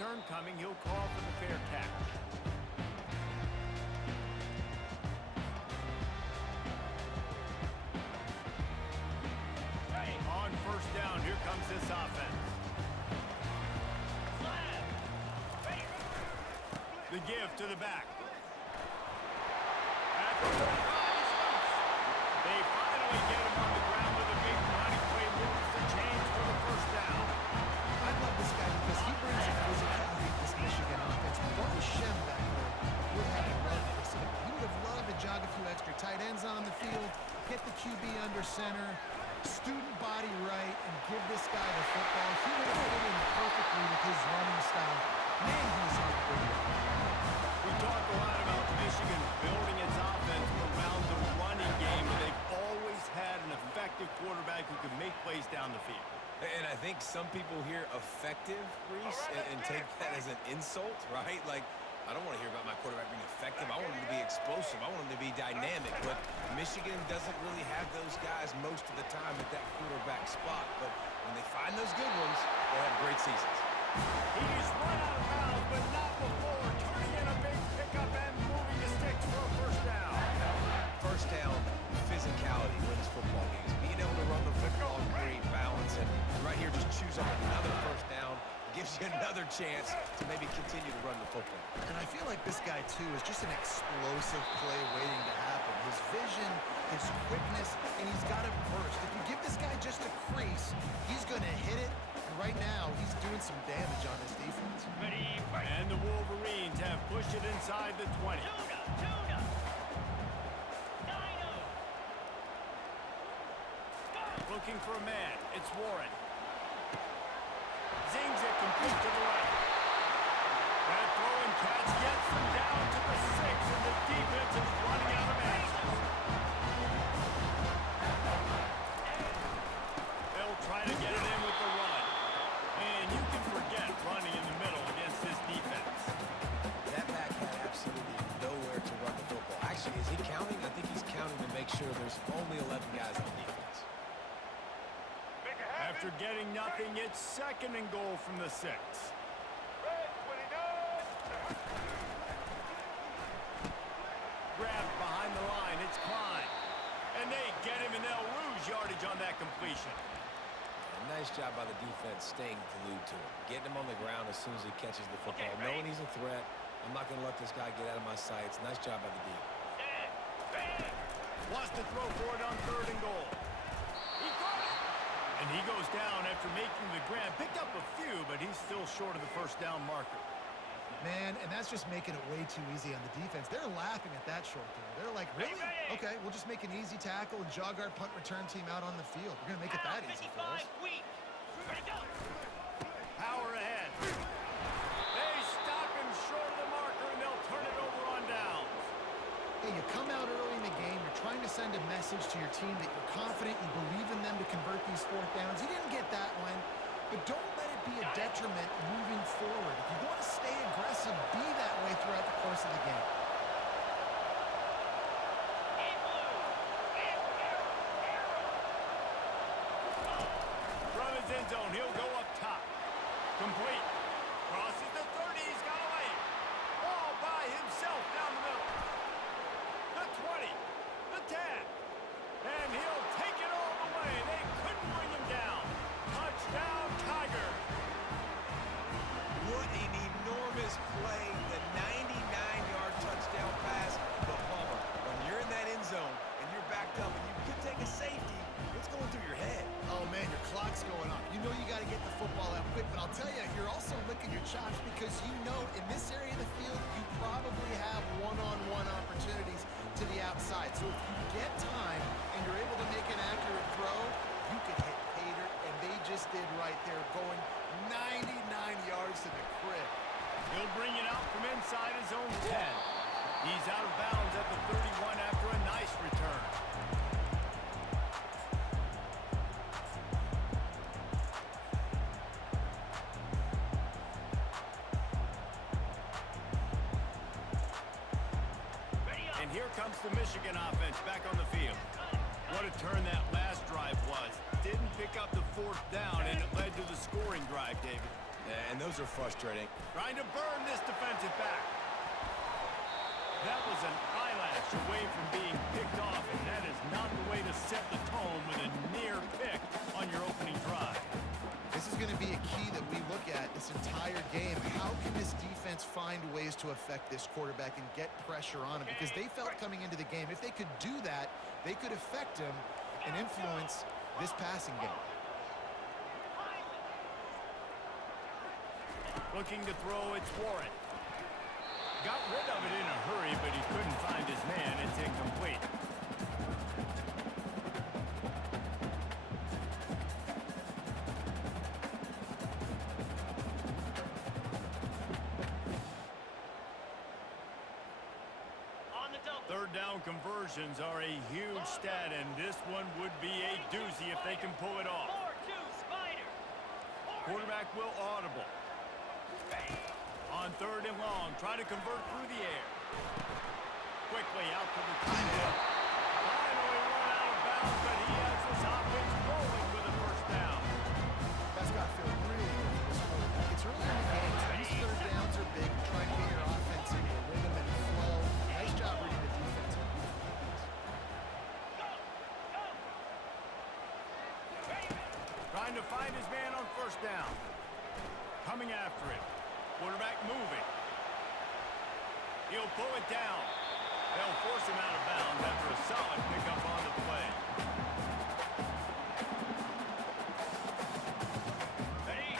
return coming. He'll call for the fair catch. On first down, here comes this offense. The give to the back. They finally get him on the ground with a big running play, moves the chains for the first down. I love this guy because he brings a physicality to this Michigan offense. Barry Shem back there would have loved this guy. He would have loved to jog a few extra tight ends on the field, get the QB under center, student body right, and give this guy the football. He would have fit in perfectly with his running style. Man, he's hard to bring down. We talk a lot about Michigan building its offense around the running game, but they've always had an effective quarterback who can make plays down the field. And I think some people hear effective, Reese, and take that as an insult, right? Like, I don't want to hear about my quarterback being effective. I want him to be explosive. I want him to be dynamic. But Michigan doesn't really have those guys most of the time at that quarterback spot. But when they find those good ones, they have great seasons. He's run out of bounds, but not before turning in a big pickup and moving the sticks for a first down. First down, physicality wins football games. Being able to run the football and create balance. And right here, just choose up another first down. Gives you another chance to maybe continue to run the football. And I feel like this guy, too, is just an explosive play waiting to happen. His vision, his quickness, and he's got to burst. If you give this guy just a crease, he's going to hit it. And right now, he's doing some damage on this defense. And the Wolverines have pushed it inside the 20. Looking for a man. It's Warren. Zings it complete to the right. That throw and catch gets them down to the 6, and the defense is running out of answers. They'll try to get it in with the run. And you can forget running in the middle against this defense. That back had absolutely nowhere to run the football. Actually, is he counting? I think he's counting to make sure there's only 11 guys on defense. After getting nothing, it's second and goal from the 6. Grabbed behind the line, it's Klein. And they get him, and they'll lose yardage on that completion. Nice job by the defense staying glued to him. Getting him on the ground as soon as he catches the football. Knowing he's a threat, I'm not going to let this guy get out of my sights. Nice job by the D. Wants to throw for it on third and goal. He caught it. And he goes down after making the grab. Picked up a few, but he's still short of the first down marker. Man, and that's just making it way too easy on the defense. They're laughing at that short throw. They're like, really? Okay, we'll just make an easy tackle and jog our punt return team out on the field. We're going to make it that easy for us. Power ahead. They stop him short of the marker, and they'll turn it over on downs. Hey, you come out early in the game. You're trying to send a message to your team that you're confident, you believe in them to convert these fourth downs. You didn't get that one, but don't let it be a detriment moving forward. If you want to stay aggressive, be that way throughout the course of the game. From his end zone, he'll go up top. Complete. Crosses the 30. He's got a lane. All by himself down the middle. The 20. The 10. And he'll take it all the way. They couldn't bring him down. Touchdown, Tiger. What an enormous play. The 99-yard touchdown pass to Palmer. When you're in that end zone and you're backed up and you could take a safety, what's going through your head? Oh, man, your clock's going off. You know you got to get the football out quick, but I'll tell you, you're also licking your chops because you know in this area of the field, you probably have one-on-one opportunities to the outside. So if you get time and you're able to make an accurate throw, you could hit Pater, and they just did right there, going 99 yards to the crib. He'll bring it out from inside his own 10. He's out of bounds at the 31 after a nice return. And here comes the Michigan offense back on the field. What a turn that last drive was. Didn't pick up the fourth down, and it led to the scoring drive, David. And those are frustrating. Trying to burn this defensive back. That was an eyelash away from being picked off, and that is not the way to set the tone with a near pick on your opening drive. This is going to be a key that we look at this entire game. How can this defense find ways to affect this quarterback and get pressure on him? Because they felt coming into the game, if they could do that, they could affect him and influence this passing game. Looking to throw, it's Warren. Got rid of it in a hurry, but he couldn't find his man. It's incomplete. Third down conversions are a huge stat, and this one would be a doozy if they can pull it off. Quarterback will audible. On third and long, trying to convert through the air. Quickly out to the tight end. Finally run out of bounds, but he has this offense rolling with a first down. That's got to feel really good for this quarterback. It's early in the game, so these third downs are big. You're trying to get your offense into a rhythm and flow. Nice job reading the defense. Trying to find his man on first down. Coming after it. Quarterback moving. He'll pull it down. They'll force him out of bounds after a solid pickup on the play. Ready?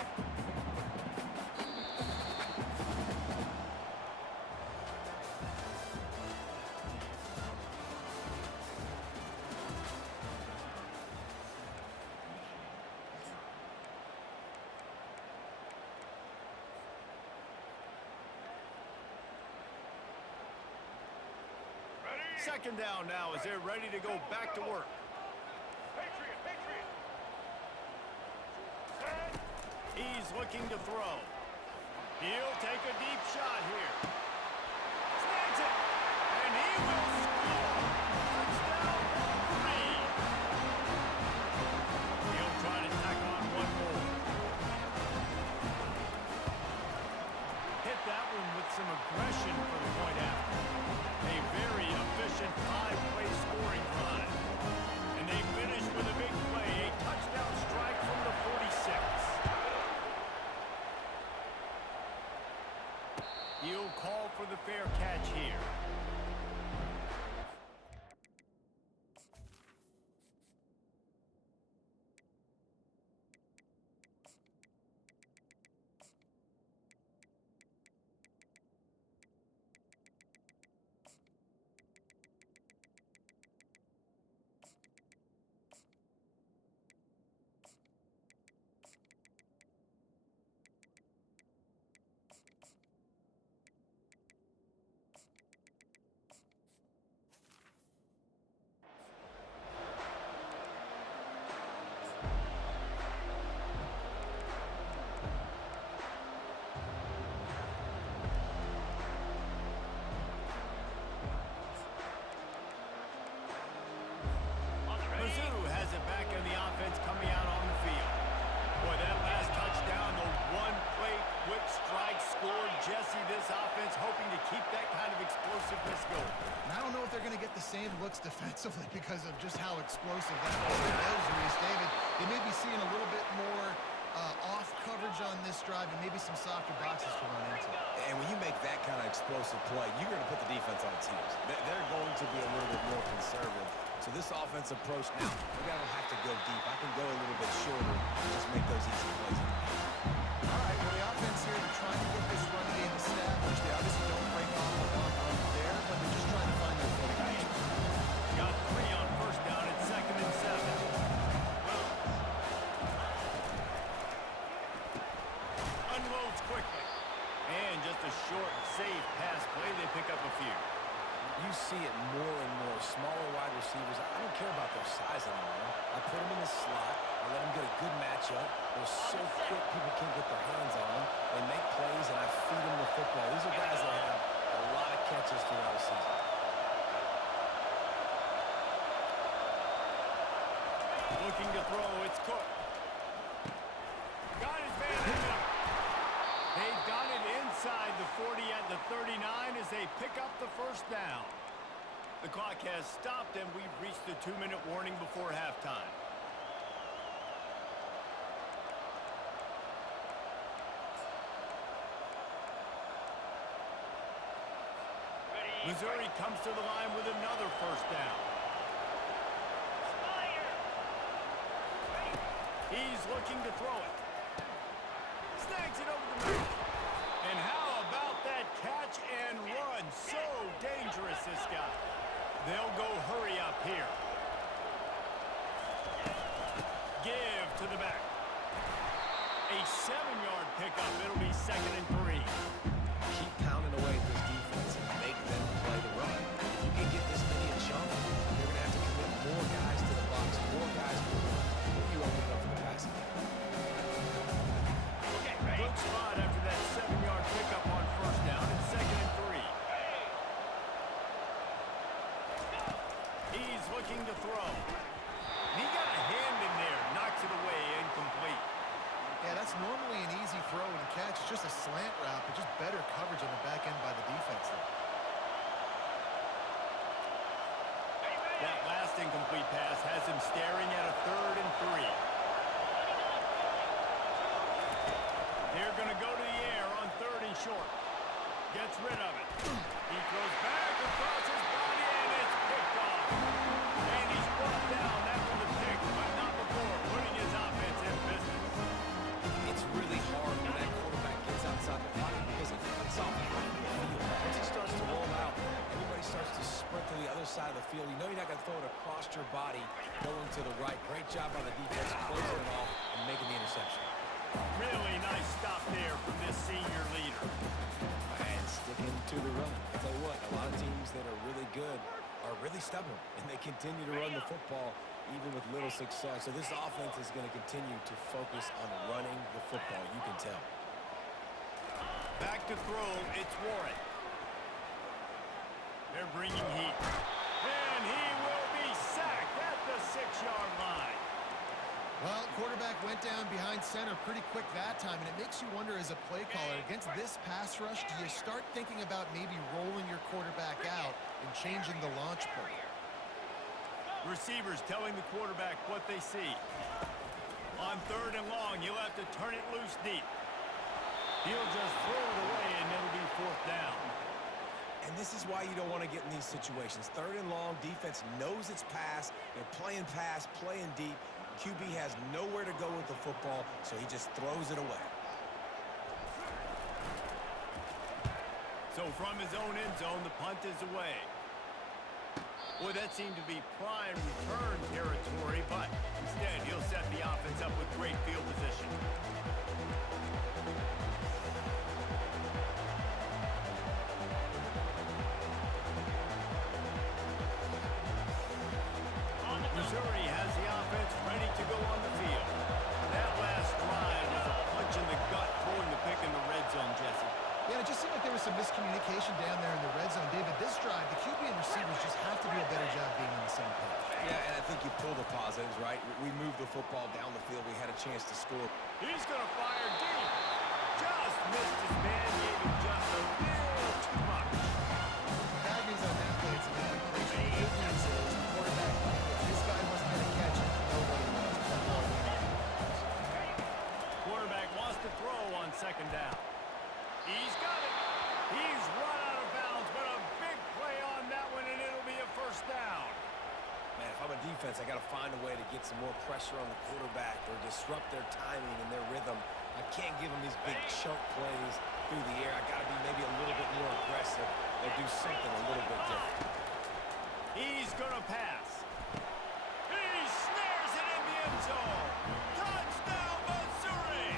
Second down now as they're ready to go back to work. He's looking to throw. He'll take a deep shot here. Snags it, and he will score. Touchdown, Reed. He'll try to tack on one more. Hit that one with some aggression for the point after. A very efficient five-play scoring drive. And they finish with a big play, a touchdown strike from the 46. He'll call for the fair catch here. Mizzou has it back in the offense coming out on the field. Boy, that last touchdown, the one-play quick strike scored. Jesse, this offense hoping to keep that kind of explosiveness going. And I don't know if they're going to get the same looks defensively because of just how explosive that is, Reese David. They may be seeing a little bit more off coverage on this drive and maybe some softer boxes to run into. And when you make that kind of explosive play, you're going to put the defense on its heels. They're going to be a little bit more conservative. So this offense approach now, we're going to have to go deep. I can go a little bit shorter and just make those easy plays. All right, well, the offense here, they're trying to get this run game established. They obviously don't break off a long run there, but they're just trying to find their footing. Got 3 on first down at 2nd and 7. Unloads quickly. And just a short, safe pass play. They pick up a few. You see it more and more. Smaller wide receivers, I don't care about their size anymore. I put them in the slot. I let them get a good matchup. They're so quick, people can't get their hands on them. They make plays, and I feed them the football. These are guys that have a lot of catches throughout the season. Looking to throw, it's Cook. Got his man in there. They've got it inside the 40 at the 39 as they pick up the first down. The clock has stopped, and we've reached the 2-minute warning before halftime. Missouri comes to the line with another first down. He's looking to throw it. Snags it over the middle. And how about that catch and run? So dangerous, this guy. They'll go hurry up here. Give to the back. A 7-yard pickup. It'll be 2nd and 3. Keep pounding away at this defense and make them play the run. If you can get this many a chunk, you're going to have to commit more guys to the box, more guys to the run. Then you open it up for the passing game. Good spot after that 7-yard pickup on first down. It's 2nd and 3. He's looking to throw. And he got a hand in there. Knocks it away. Incomplete. Yeah, that's normally an easy throw and catch. It's just a slant route, but just better coverage on the back end by the defense there. That last incomplete pass has him staring at a 3rd and 3. They're going to go to the air on 3rd and short. Gets rid of it. He throws back across his body, and it's picked off. And he's brought down after the pick, but not before putting his offense in business. It's really hard when that quarterback gets outside the pocket because it cuts off the field. Once he starts to roll out, everybody starts to sprint to the other side of the field. You know you're not going to throw it across your body going to the right. Great job by the defense closing it off and making the interception. Really nice stop there from this senior leader. And sticking to the run. I'll tell you what, a lot of teams that are really good are really stubborn, and they continue to run the football even with little success. So this offense is going to continue to focus on running the football. You can tell. Back to throw, it's Warren. They're bringing heat. And he will be sacked at the 6-yard line. Well, quarterback went down behind center pretty quick that time, and it makes you wonder as a play caller, against this pass rush, do you start thinking about maybe rolling your quarterback out and changing the launch point? Receivers telling the quarterback what they see. On 3rd and long, he'll have to turn it loose deep. He'll just throw it away, and it'll be 4th down. And this is why you don't want to get in these situations. 3rd and long, defense knows it's pass. They're playing pass, playing deep. QB has nowhere to go with the football, so he just throws it away. So from his own end zone, the punt is away. Boy, that seemed to be prime return territory, but instead he'll set the offense up with great field position. Missouri has the offense ready to go on the field. That last drive was a punch in the gut, throwing the pick in the red zone, Jesse. Yeah, it just seemed like there was some miscommunication down there in the red zone. David, this drive, the QB and receivers just have to do a better job being on the same page. Yeah, and I think you pull the positives, right? We moved the football down the field. We had a chance to score. He's going to fire deep. Just missed his man, gave him just a little too much. Bad news on that play, it's an incompletion. The good news is the quarterback, if this guy wasn't going to catch it, nobody was. Quarterback wants to throw on 2nd down. He's got it. He's run out of bounds, but a big play on that one, and it'll be a 1st down. Man, if I'm a defense, I got to find a way to get some more pressure on the quarterback or disrupt their timing and their rhythm. I can't give them these big chunk plays through the air. I got to be maybe a little bit more aggressive or do something a little bit different. He's going to pass. He snares it in the end zone. Touchdown, Missouri!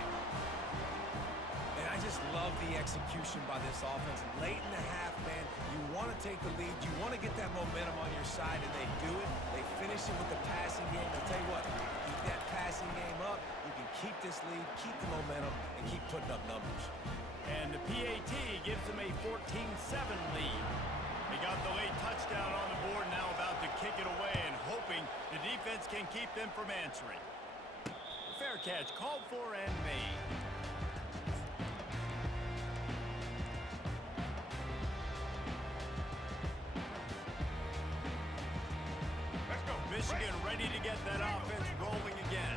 And I just love the execution by this offense. Late in the half, man, you want to take the lead. You want to get that momentum on your side, and they do it. They finish it with the passing game. I'll tell you what, keep that passing game up. You can keep this lead, keep the momentum, and keep putting up numbers. And the PAT gives them a 14-7 lead. They got the late touchdown on the board, now about to kick it away and hoping the defense can keep them from answering. Fair catch called for and made. Michigan ready to get that offense rolling again.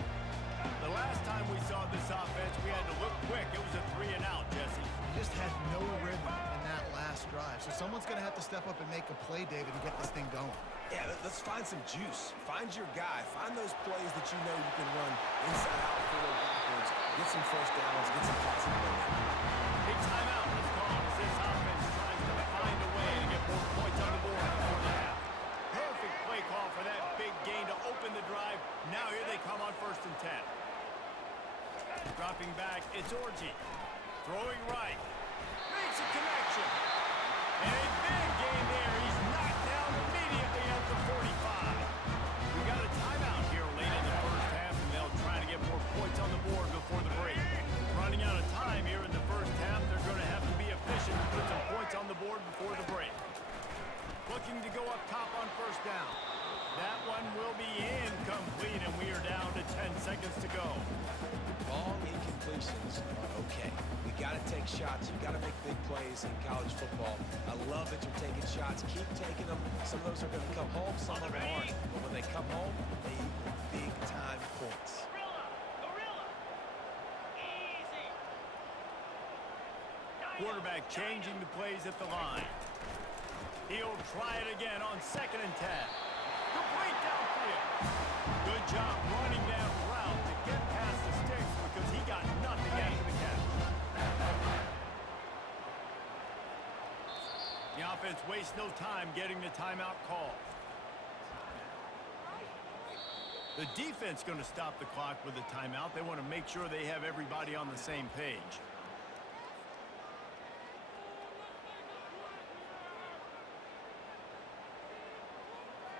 The last time we saw this offense, we had to look quick. It was a 3-and-out, Jesse. Just had no rhythm in that last drive. So someone's going to have to step up and make a play, David, and get this thing going. Yeah, let's find some juice. Find your guy. Find those plays that you know you can run inside out, forward, backwards, get some first downs, get some passing momentum. Big timeout, let's call it, as this offense tries to find a way to get more points on the board before the half. Perfect play call for that big gain to open the drive. Now here they come on 1st and 10. Dropping back, it's Orji. Throwing right. Makes a connection. And a big gain there. He's knocked down immediately at the 45. We got a timeout here late in the first half, and they'll try to get more points on the board before the break. Running out of time here in the first half, they're going to have to be efficient to put some points on the board before the break. Looking to go up top on 1st down. That one will be incomplete, and we are down to 10 seconds to go. Long incompletions are okay. We got to take shots. You got to make big plays in college football. I love that you're taking shots. Keep taking them. Some of those are going to come home. Some of them aren't. But when they come home, they equal big-time points. Quarterback changing the plays at the line. He'll try it again on 2nd and 10. Complete downfield. Good job running that route to get past the sticks because he got nothing after the catch. The offense wastes no time getting the timeout call. The defense going to stop the clock with a timeout. They want to make sure they have everybody on the same page.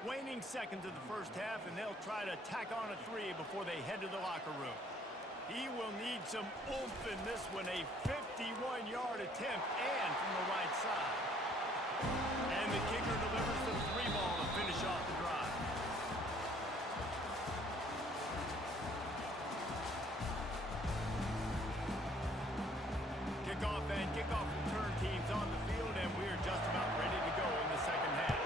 Waning seconds of the first half, and they'll try to tack on a 3 before they head to the locker room. He will need some oomph in this one, a 51-yard attempt, and from the right side. And the kicker delivers the 3 ball to finish off the drive. Kickoff and kickoff return teams on the field, and we're just about ready to go in the second half.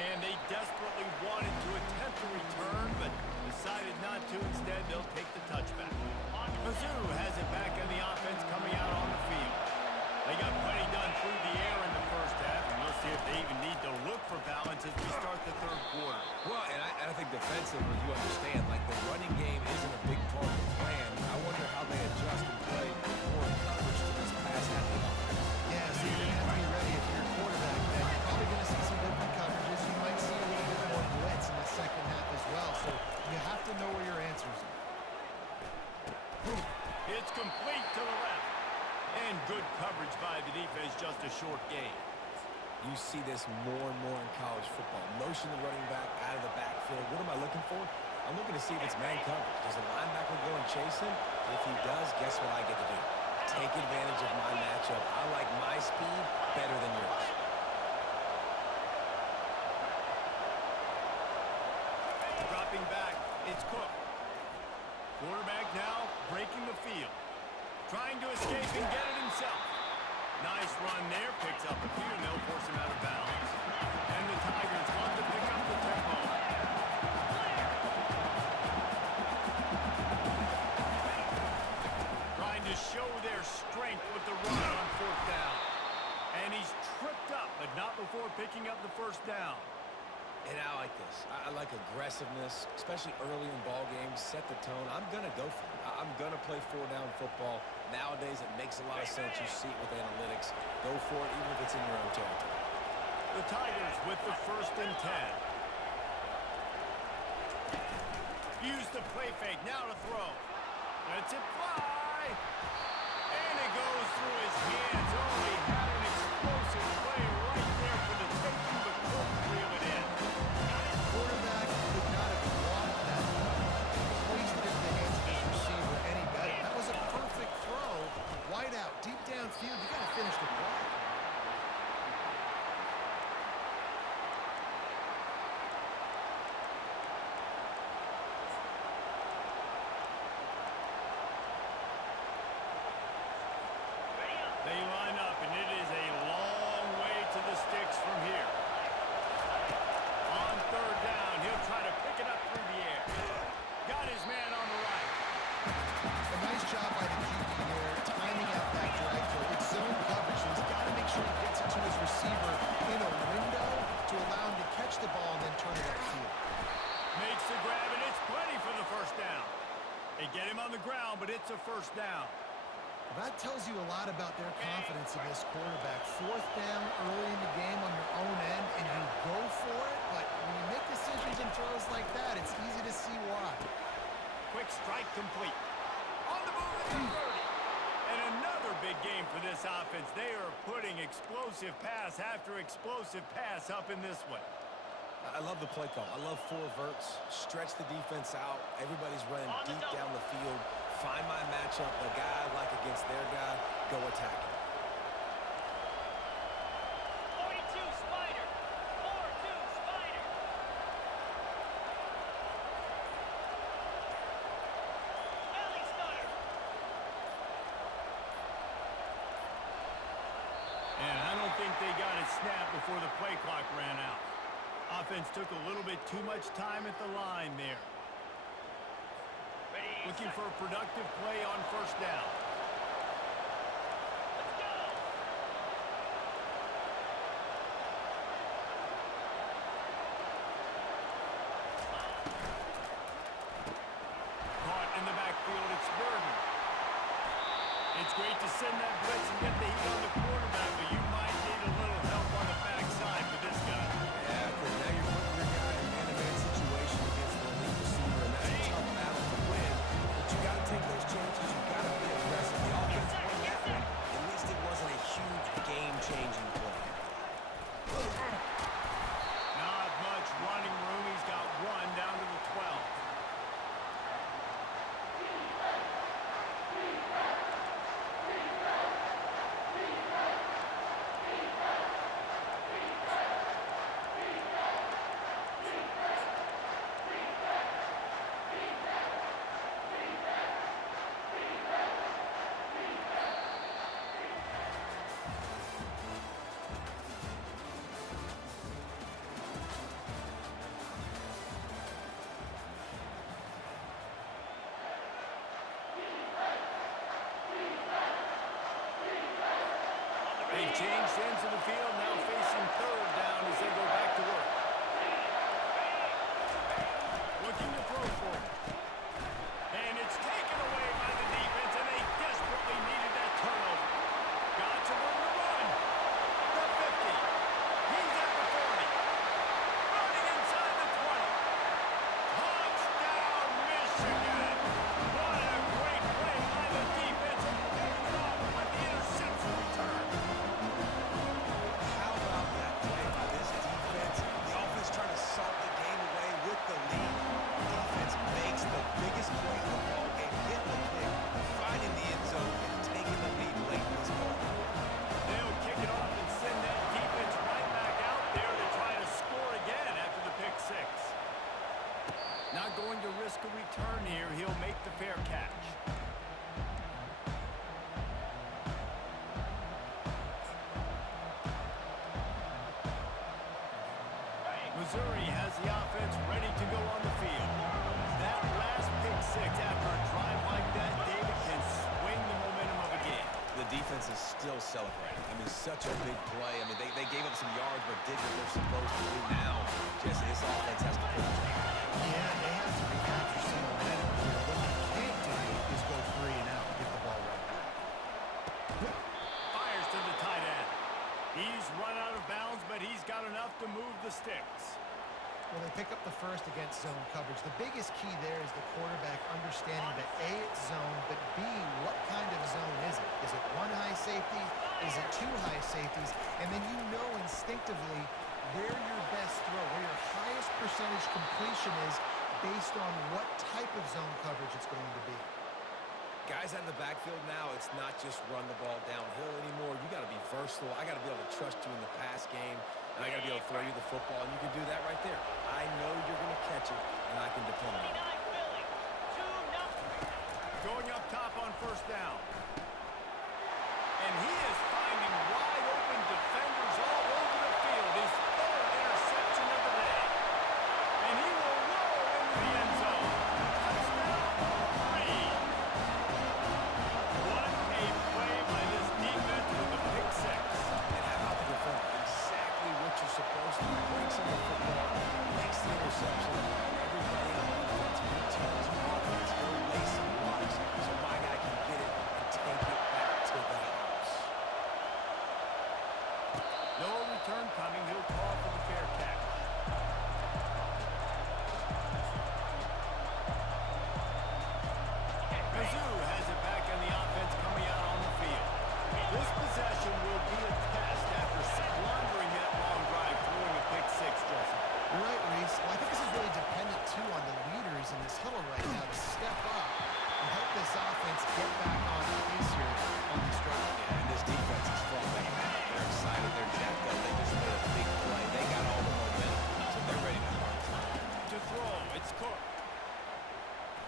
And they desperately wanted to attempt a return, but decided not to. Instead, they'll take the touchback. Mizzou has it back in the offense coming out on the field. They got plenty done through the air in the first half, and we'll see if they even need to look for balance as we start the 3rd quarter. Well, and I think defensively, you understand, like the running game isn't a big part of the plan. I wonder how they adjust and play more coverage to this pass-happy offense. Yeah, so you're going to have to be ready if you're a quarterback. And you're probably going to see some different coverages. You might see a little bit more blitz in the second half as well. So you have to know where your answers are. It's complete to the left. And good coverage by the defense, just a short gain. You see this more and more in college football. Motion the running back out of the backfield. What am I looking for? I'm looking to see if it's man coverage. Does the linebacker go and chase him? If he does, guess what I get to do? Take advantage of my matchup. I like my speed better than yours. Dropping back, it's Cook. Quarterback now breaking the field. Trying to escape and get it himself. Nice run there. Picks up a few, and they'll force him out of bounds. And the Tigers want to pick up the tempo. Trying to show their strength with the run on 4th down. And he's tripped up, but not before picking up the 1st down. And I like this. I like aggressiveness, especially early in ball games. Set the tone. I'm going to go for it. I'm going to play 4-down football. Nowadays, it makes a lot of sense. You see it with analytics. Go for it, even if it's in your own territory. The Tigers with the 1st and 10. Use the play fake. Now to throw. Lets it fly. And it goes through his hands. Oh, he had an explosive play right there for the taking, but couldn't reel it in. Quarterback could not have blocked that ball. Placed it into the hands of his receiver any better. That was a perfect throw. Wide out, deep downfield. You got to finish the play. They line up, and it gets a first down. Well, that tells you a lot about their confidence in this quarterback. Fourth down early in the game on your own end, and you go for it, but when you make decisions and throws like that, it's easy to see why. Quick strike complete. On the move at the 30. And another big game for this offense. They are putting explosive pass after explosive pass up in this one. I love the play call. I love four verts. Stretch the defense out. Everybody's running deep down the field. Find my matchup. The guy I like against their guy. Go attack him. 42 Spider. 4-2 Spider. Alley Stunner. And I don't think they got it snapped before the play clock ran out. Offense took a little bit too much time at the line there. Ready, Looking set. for a productive play on first down. Let's go. Caught in the backfield, it's Burden. It's great to send that blitz and get the heat on the quarterback, but you might need a little help on the backside with this guy. Yeah, because now you're putting your guy in a man-to-man situation against the elite receiver, and that's a tough battle to win. But you got to take those chances. You got to be aggressive. The offense won that one. At least it wasn't a huge game-changing play. Not much running room. He's got one down to the 12. They've changed ends of the field, now facing third down as they go back to work. Looking to throw for it. And it's taken away by the defense, and they desperately needed that turnover. Got to room to run. The 50. He's at the 40. Running inside the 20. Touchdown, Michigan. What a great play by the defense, and paying it off with the interception return. How about that play by this defense? The offense trying to salt the game away with the lead. Defense makes the biggest play in the ball game, getting the pick, finding the end zone, and taking the lead late in this ball. They'll kick it off and send that defense right back out there to try to score again after the pick six. Not going to risk a return here. He'll make the fair catch. Missouri has the offense ready to go on the field. That last pick six after a drive like that, David, can swing the momentum of a game. The defense is still celebrating. I mean, such a big play. I mean, they gave up some yards, but did what they're supposed to do. Now, just this offense has to put it together. Yeah, they have to recapture some momentum here. What they can't do is go 3 and out and get the ball right back. Fires to the tight end. He's run out of bounds, but he's got enough to move the sticks. Well, they pick up the first against zone coverage. The biggest key there is the quarterback understanding that A, it's zone, but B, what kind of zone is it? Is it one high safety? Is it two high safeties? And then you know instinctively where your best throw, where your highest percentage completion is based on what type of zone coverage it's going to be. Guys out of the backfield now, it's not just run the ball downhill anymore. You got to be versatile. I got to be able to trust you in the pass game, and I got to be able to throw you the football, and you can do that right there. I know you're going to catch it, and I can depend on it. 29 Philly. 2-0. Going up top on first down. And he is finding wide open defenders all over the field. His third interception of the day. And he will roll into the end zone. Touchdown, Reed. What a play by this defense with a pick six. And how about the defender? Exactly what you're supposed to. Breaks on the football, makes the interception. Every everybody on defense, big teams, offense, they'll lay some blocks so my guy can get it and take it back to the house. No return coming. He'll call for the fair catch. Mizzou has it back in the offense coming out on the field. This possession will be a test after squandering that long drive, throwing a pick six, Jesse. You're right, Reese. Well, I think this is really dependent, too, on the leaders in this huddle right now to step up and help this offense get back on pace here on this drive. Yeah, and this defense is falling. They're excited. They're jacked up. They just made a big play. They got all the momentum, so they're ready to hunt. To throw, it's Cook.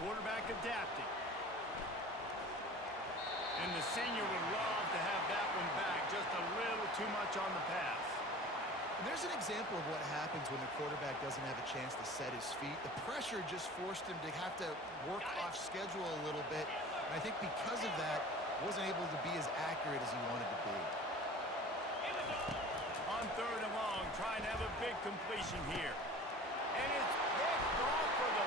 Quarterback adapting. And the senior would love to have that one back. Just a little too much on the pass. And there's an example of what happens when the quarterback doesn't have a chance to set his feet. The pressure just forced him to have to work off schedule a little bit. And I think because of that, wasn't able to be as accurate as he wanted to be. On third and long, trying to have a big completion here. And it's picked off for the